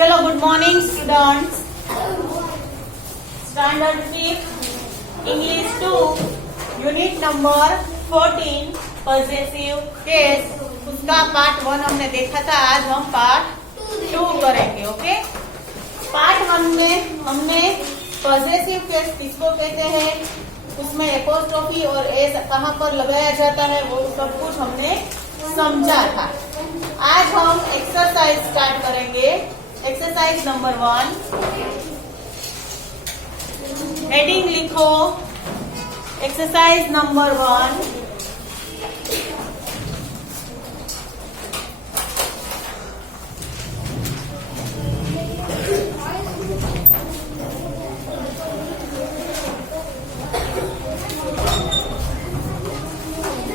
चलो good morning students. Standard 5 इंग्लिश 2 unit number 14 possessive case, उसका पार्ट 1 हमने देखा था। आज हम पार्ट 2 करेंगे। ओके, पार्ट 1 में हमने पॉजेसिव केस किसको कहते हैं, उसमें एपोस्ट्रोफी और एस कहाँ पर लगाया जाता है, वो सब कुछ हमने समझा था। आज हम एक्सरसाइज स्टार्ट करेंगे। एक्सरसाइज नंबर 1, हेडिंग लिखो exercise number 1।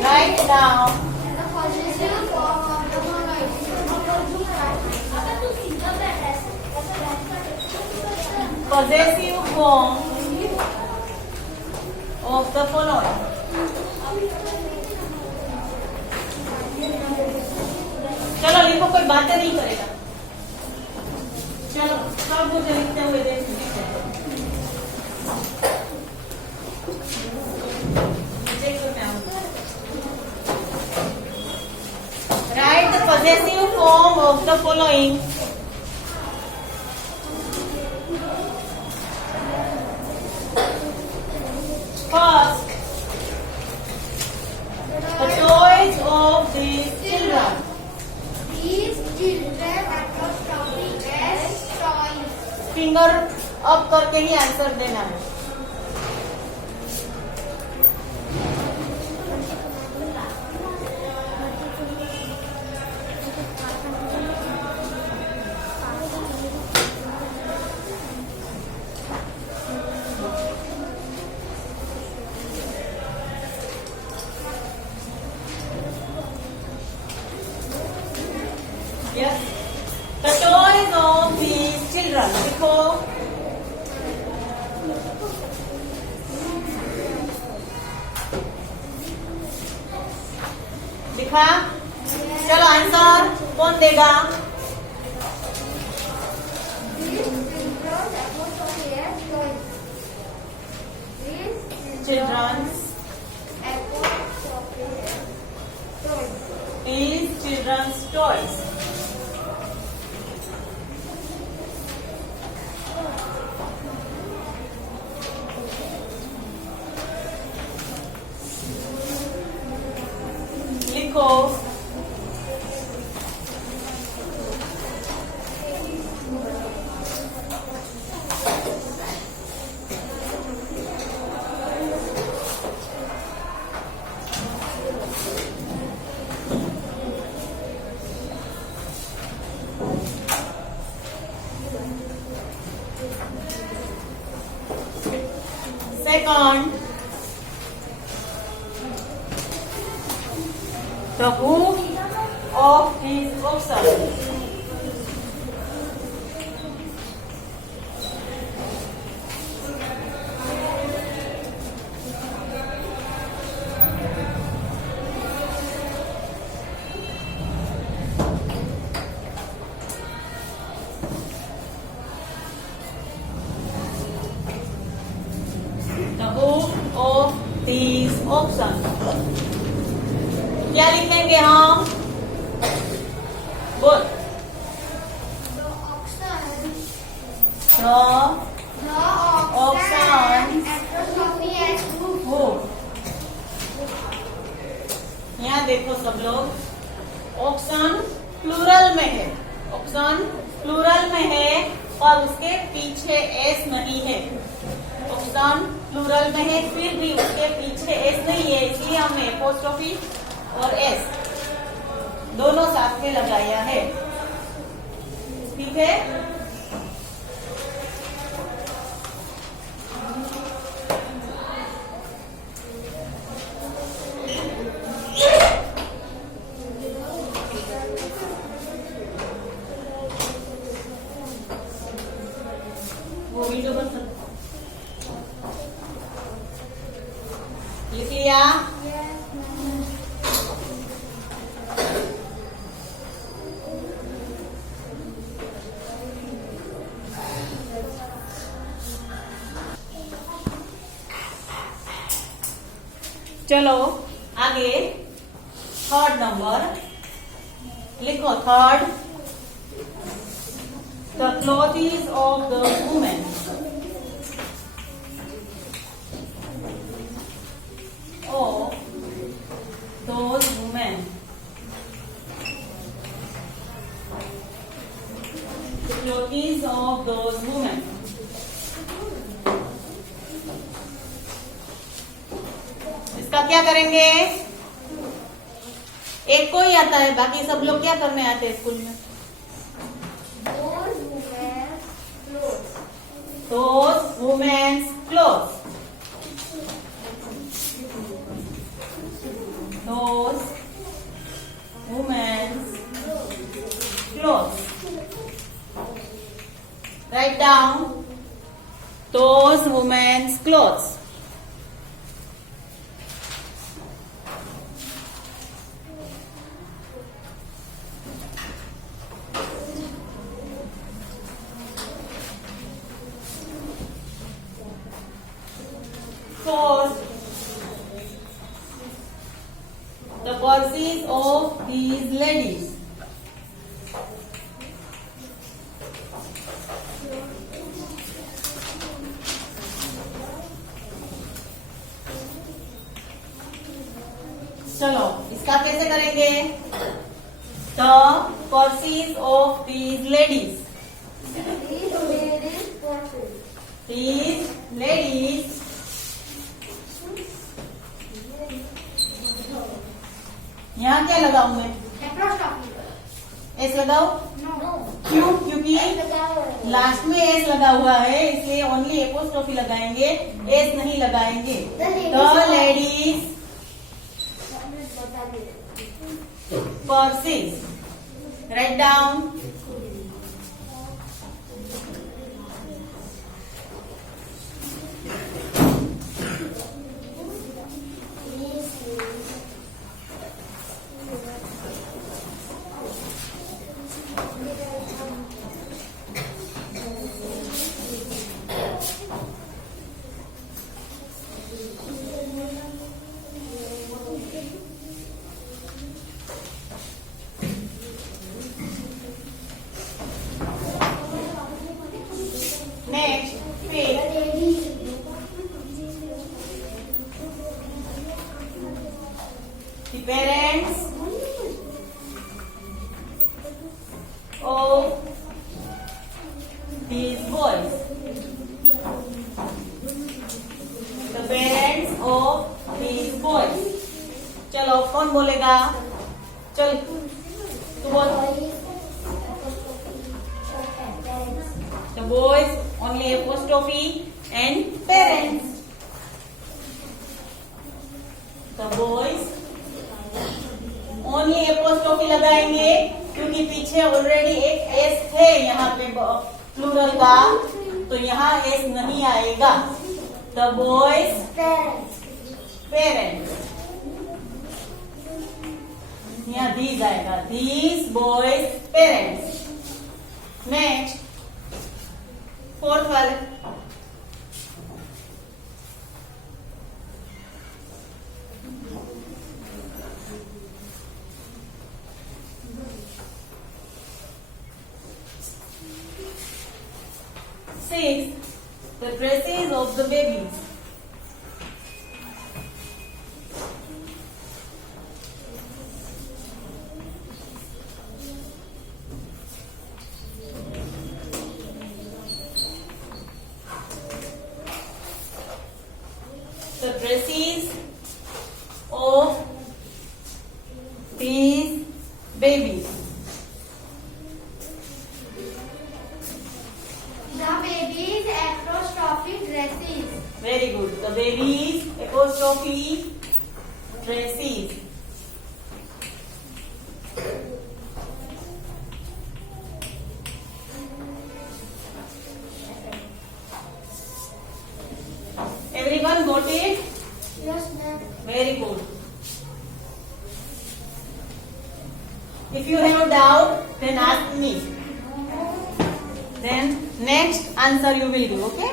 Write down possessive form of the following. चलो लिखो, कोई बातें नहीं करेगा। चलो सब मुझे लिखते हुए देखते हैं। Write the possessive form of the following. First, the toys of these children. These children apostrophe as toys. Finger up करके ही आंसर देना है। Yes. The toys of these children. देखो, दिखा। चलो आंसर कौन देगा? Children's is children's toys. लिखो second, the hoof of his oxen. The hoof of these oxen. क्या लिखेंगे हम? बोल। The oxen. The oxen Apostrophe as hoof. hoof. यहाँ देखो सब लोग, ऑक्सन प्लूरल में है। ऑक्सन प्लूरल में है और उसके पीछे एस नहीं है। ऑक्सन प्लूरल में है, फिर भी उसके पीछे एस नहीं है, इसलिए हमने एपोस्ट्रोफी और एस दोनों साथ में लगाया है। ठीक है, वो वीडियो बन सकता लिख लिया। चलो आगे थर्ड नंबर लिखो। Third, the clothes of the women. Of those women. The clothes of those women. इसका क्या करेंगे? एक को ही आता है, बाकी सब लोग क्या करने आते हैं स्कूल में? Those women's clothes. Those women's clothes. Write down those women's clothes. Fourth, the purses of these ladies. चलो इसका कैसे करेंगे? The purses of these ladies. These ladies. यहाँ क्या लगाऊं मैं? एस लगाओ? क्यों? क्योंकि लास्ट में एस लगा हुआ है, इसलिए ओनली एपोस्ट्रोफी लगाएंगे, एस नहीं लगाएंगे। The ladies purses. Write down. Next, fifth, the parents of these boys. The parents of these boys. चलो कौन बोलेगा? चल तू बोल। The boys only apostrophe and parents. The boys only apostrophe लगाएंगे क्योंकि पीछे ऑलरेडी एक एस है यहाँ पे प्लूरल का, तो यहाँ एस नहीं आएगा। The boys parents. यहाँ these आएगा। These boys parents. Next, fourth वाले। Sixth, the dresses of the babies. The dresses of these babies. The baby's apostrophe dresses. Very good. The babies apostrophe dresses. Everyone got it? Yes, ma'am. Very good. If you have doubt, then ask me. Then next answer you will do, okay?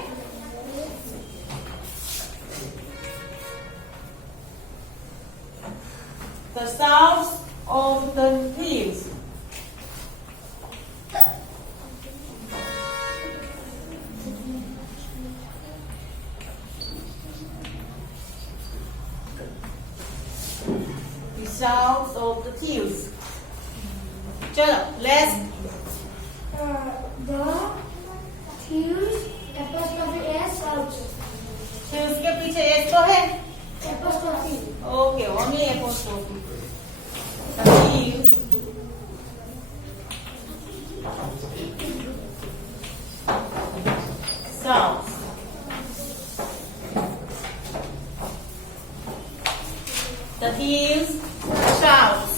The sounds of the thieves. The sounds of the thieves. चलो let's The thieves apostrophe s sounds. thieves के पीछे एस तो है. Apostrophe. Okay, only apostrophe. The thieves sounds. The thieves shouts.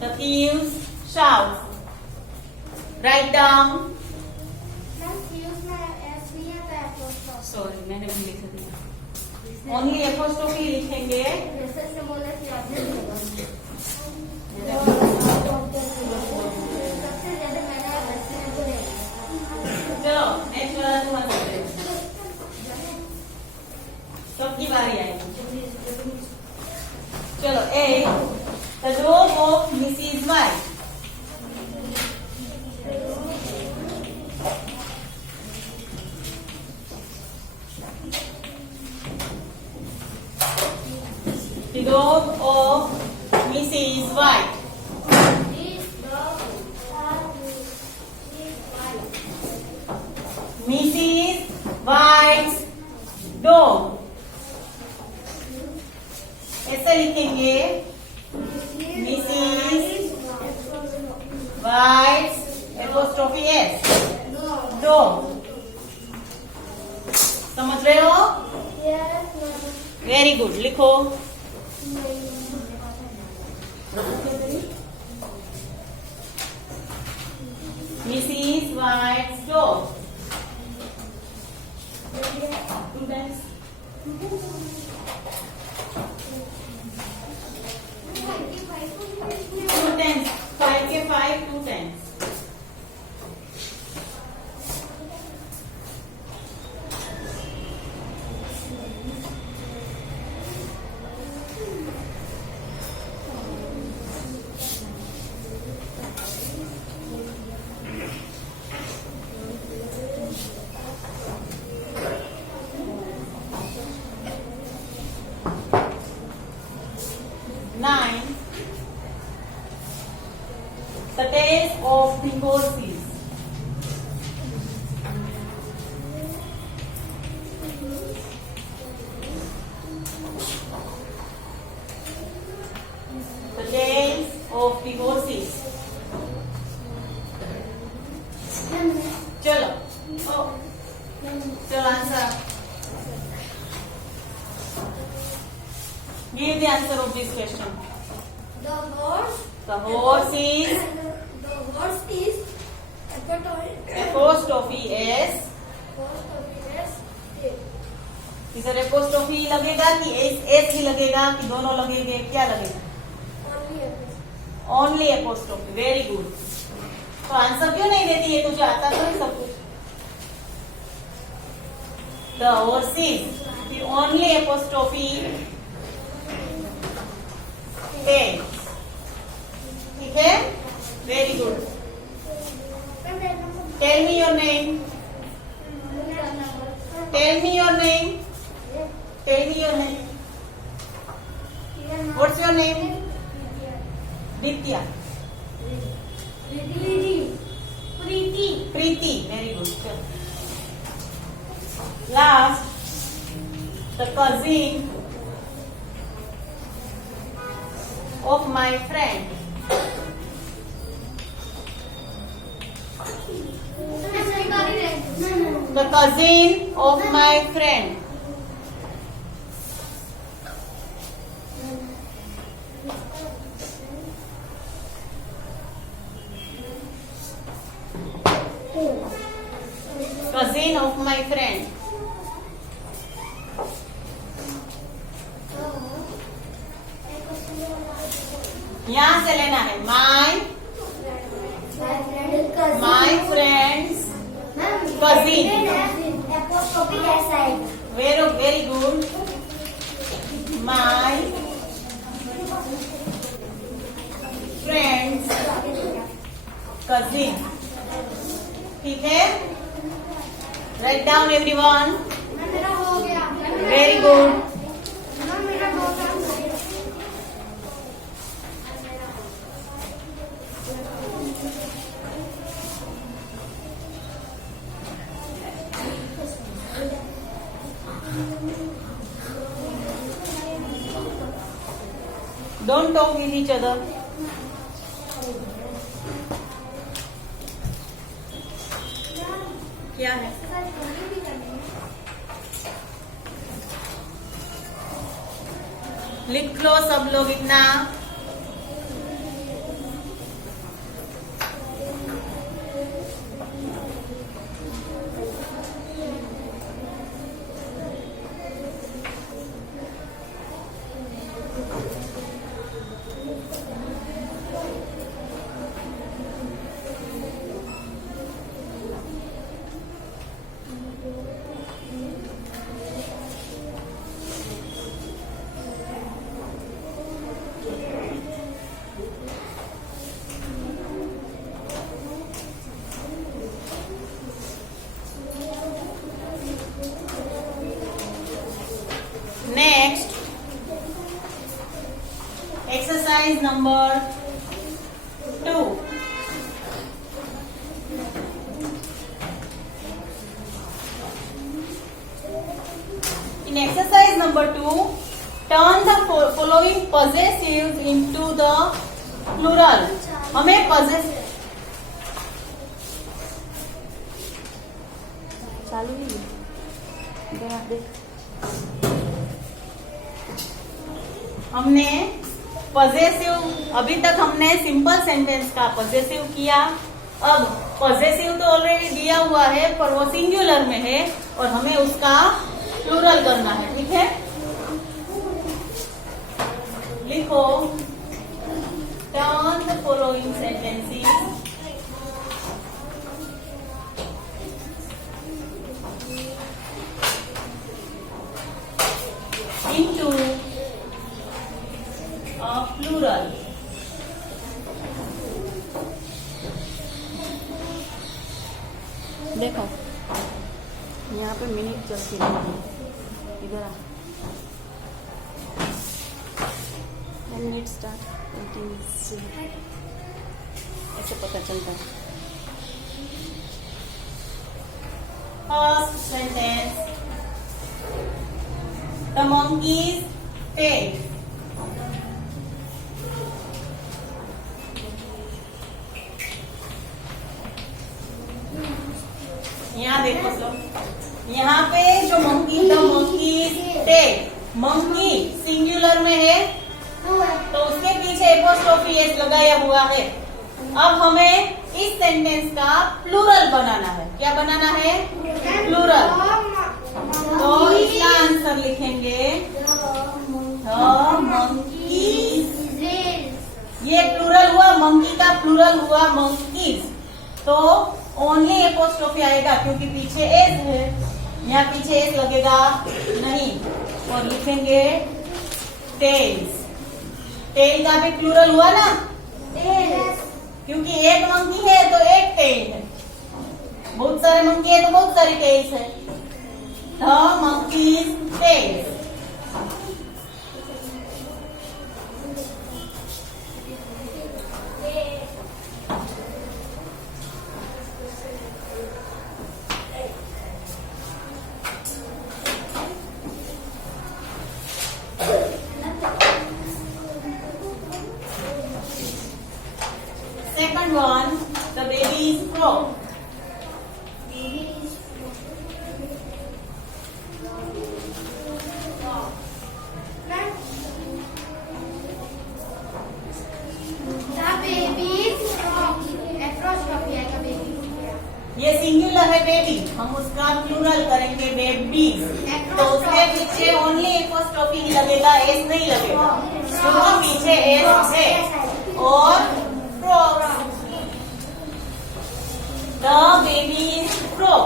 The thieves shouts. Write down. Ma'am, thieves में s नहीं आता apostrophe. Sorry, मैंने भी लिख दिया. Only apostrophe लिखेंगे. जैसे से बोले कि आपने सबसे ज्यादा मैंने वैसे बोले. चलो नेक्स्ट वाला तुम्हारा है. सबकी बारी आएगी. चलो ए. The dog of Mrs. White. The dog of Mrs. White. These dogs are white. Mrs. White's dog. ऐसे लिखेंगे. Mrs. White's apostrophe S. Dog. समझ रहे हो? Yes, ma'am. Very good. लिखो. Mrs. White's dog. Students. Two tens. 5 के 5, 2 tens. Nine. The tails of the horses. The tails of the horses. चलो. Oh. चलो answer. Give the answer of this question. The horse. The horse is The horse is apostrophe S. इधर apostrophe लगेगा कि S ही लगेगा कि दोनों लगेंगे, क्या लगेगा? Only apostrophe. Very good. तो आंसर क्यों नहीं देती है? तुझे आता तो है सब कुछ. The horse is the only apostrophe tails. ठीक है? Very good. Tell me your name. Tell me your name. Tell me your name. What's your name? Vidya. Preeti. Very good. Last, the cousin of my friend. The cousin of my friend. Cousin of my friend. यहाँ से लेना है my friend's cousin. Apostrophe S I. Very good. My friends cousin. ठीक है? Write down everyone. मेरा हो गया. Very good. मेरा हो गया. Don't talk with each other. क्या है? लिख लो सब लोग इतना. Next, exercise number 2. In exercise number 2, turn the following possessives into the plural. हमें possessive चालू ही इधर आप देख. हमने पॉजेसिव अभी तक हमने सिंपल सेंटेंस का पॉजेसिव किया. अब पॉजेसिव तो ऑलरेडी दिया हुआ है पर वो सिंगुलर में है और हमें उसका प्लूरल करना है. ठीक है? लिखो turn the following sentences into plural. देखो यहाँ पे मिनट चलती है. इधर आ. मिनट स्टार्ट ऐसे पता चलता है. First sentence, the monkeys tail. यहाँ देखो सब. यहाँ पे जो monkey the monkey's tail, monkey singular में है तो उसके पीछे एपोस्ट्रोफी एस लगाया हुआ है. अब हमें इस सेंटेंस का प्लूरल बनाना है. क्या बनाना है? प्लूरल. तो इसका आंसर लिखेंगे द मंकीज. ये प्लूरल हुआ, मंकी का प्लूरल हुआ मंकीज. तो ओनली एपोस्ट्रोफी आएगा क्योंकि पीछे एस है. यहाँ पीछे एस लगेगा नहीं और लिखेंगे टेल्स. टेल का भी प्लूरल हुआ ना क्योंकि एक मंकी है तो एक टेल है. बहुत सारे मंकी है तो बहुत सारी टेल्स है. The monkeys' tails. Second one, the baby's frog. ये सिंगुलर है बेबी, हम उसका प्लूरल करेंगे बेबीज. तो उसके पीछे ओनली एपोस्ट्रोफी ही लगेगा, एस नहीं लगेगा क्योंकि पीछे एस है. और फ्रॉग, द बेबीज फ्रॉग.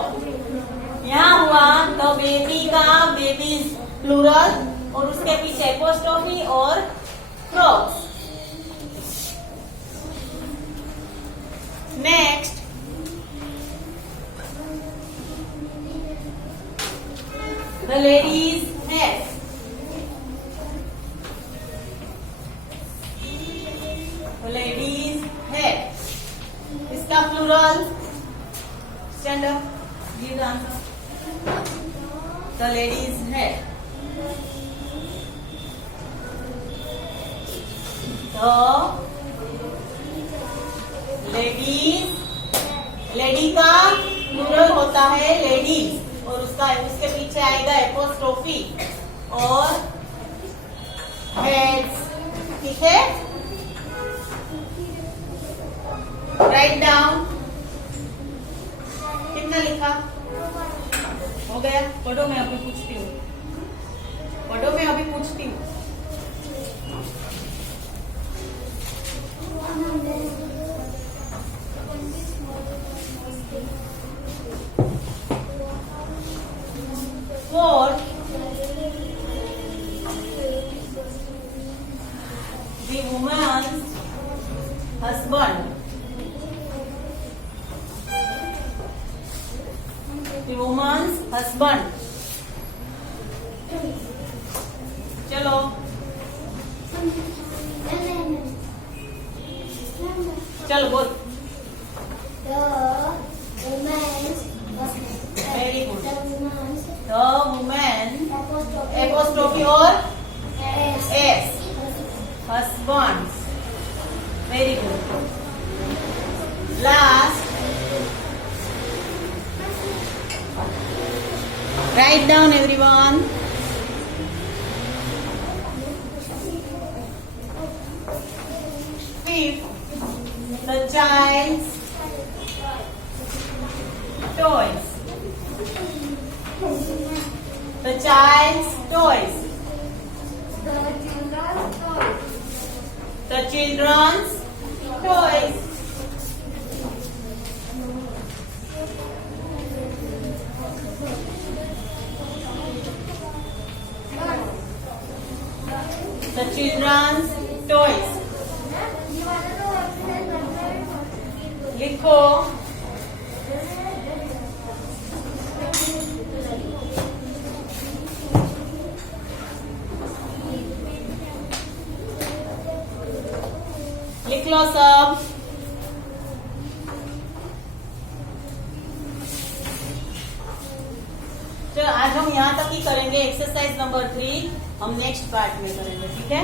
यहाँ हुआ द बेबी का बेबीज प्लूरल और उसके पीछे एपोस्ट्रोफी और cross. Next the ladies hat. Ladies hat इसका plural stand up give the answer. The ladies hat. Ladies lady का प्लूरल होता है लेडीज और उसके पीछे आएगा एपोस्ट्रोफी और हेड्स। ठीक है, राइट डाउन। कितना लिखा? हो गया? पढ़ो, मैं अभी पूछती हूँ। पढ़ो, मैं अभी पूछती हूँ। Fourth, the woman's husband. The woman's husband. चलो, चलो बोल। Very good. The woman apostrophe और S husbands. Very good. Last, write down everyone. Fifth, the child's toys. The child's toys. The children's toys. The children's toys. लिखो। लिख लो सब। चलो आज हम यहाँ तक ही करेंगे। एक्सरसाइज नंबर 3 हम नेक्स्ट पार्ट में करेंगे। ठीक है।